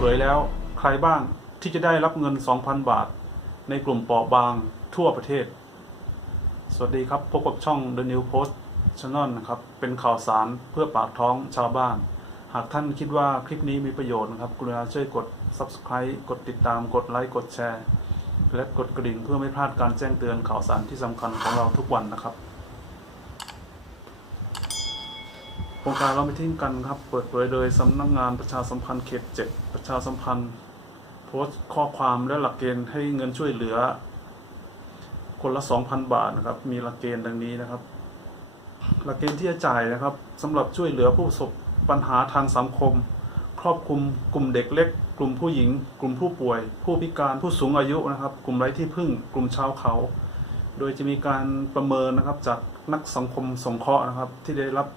เผยแล้วใครบ้างที่จะได้รับเงิน 2,000 บาท ในกลุ่มเปราะบางทั่วประเทศ สวัสดีครับ พบกับช่อง The New Post Channel นะครับ เป็นข่าวสารเพื่อปากท้องชาวบ้าน หากท่านคิดว่าคลิปนี้มีประโยชน์นะครับ กรุณาช่วยกด Subscribe กดติดตาม กดไลค์ กดแชร์ และกดกระดิ่งเพื่อไม่พลาดการแจ้งเตือนข่าวสารที่สำคัญของเราทุกวันนะครับ โครงการเราไม่ทิ้งกันครับ เปิดเผยโดยสำนักงานประชาสัมพันธ์เขตเจ็ดประชาสัมพันธ์โพสต์ข้อความและหลักเกณฑ์ให้เงินช่วยเหลือ คนละ 2,000 บาทนะครับ มีหลักเกณฑ์ดังนี้นะครับ หลักเกณฑ์ที่จะจ่ายนะครับสำหรับช่วยเหลือผู้ประสบปัญหาทางสังคม ครอบคลุมกลุ่มเด็กเล็ก กลุ่มผู้หญิง กลุ่มผู้ป่วย ผู้พิการผู้สูงอายุนะครับ กลุ่มไร้ที่พึ่ง กลุ่มชาวเขา โดยจะมีการประเมินนะครับจากนักสังคมสงเคราะห์นะครับที่ได้รับ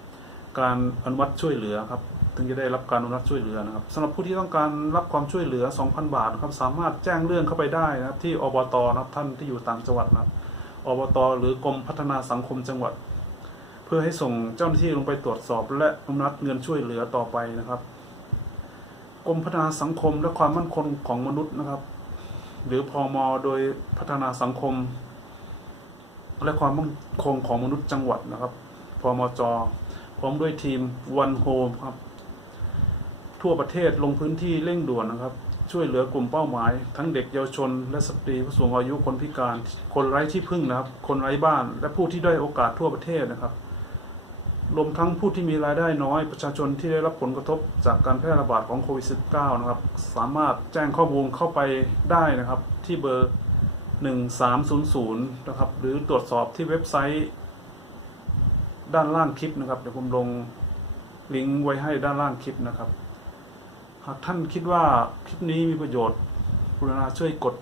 การอนุมัติช่วยเหลือครับถึงจะได้รับการอนุมัติช่วยเหลือนะครับสำหรับผู้ที่ต้องการรับความช่วยเหลือ 2,000 บาทครับสามารถแจ้งเรื่องเข้าไปได้นะครับที่อบตนะครับท่านที่อยู่ต่างจังหวัดนะครับอบตหรือกรมพัฒนาสังคมจังหวัด เพื่อให้ส่งเจ้าหน้าที่ลงไปตรวจสอบ และอนุมัติเงินช่วยเหลือต่อไปนะครับกรมพัฒนาสังคมและความมั่นคงของมนุษย์นะครับ หรือพอมโดยพัฒนาสังคม และความมั่นคงของมนุษย์จังหวัดนะครับพมจ พร้อมด้วยทีม One Home ครับ ทั่วประเทศลงพื้นที่เร่งด่วนนะครับ ช่วยเหลือกลุ่มเป้าหมาย ทั้งเด็กเยาวชน และสตรีผู้สูงอายุคนพิการ คนไร้ที่พึ่งนะครับ คนไร้บ้าน และผู้ที่ได้โอกาสทั่วประเทศนะครับรวมทั้งผู้ที่มีรายได้น้อย ประชาชนที่ได้รับผลกระทบจากการแพร่ระบาดของโควิด -19 นะครับ สามารถแจ้งข้อมูลเข้าไปได้นะครับ ที่เบอร์ 1300 นะครับ หรือตรวจสอบที่เว็บไซต์ ด้านล่างคลิปนะครับ เดี๋ยวผมลงลิงก์ไว้ให้ด้านล่างคลิปนะครับ หากท่านคิดว่าคลิปนี้มีประโยชน์กรุณาช่วยกด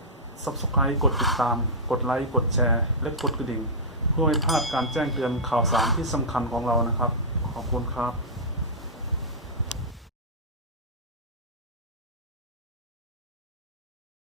Subscribe กดติดตาม กดไลค์ กดแชร์ และกดกระดิ่ง เพื่อไม่พลาดการแจ้งเตือนข่าวสารที่สำคัญของเรานะครับ ขอบคุณครับ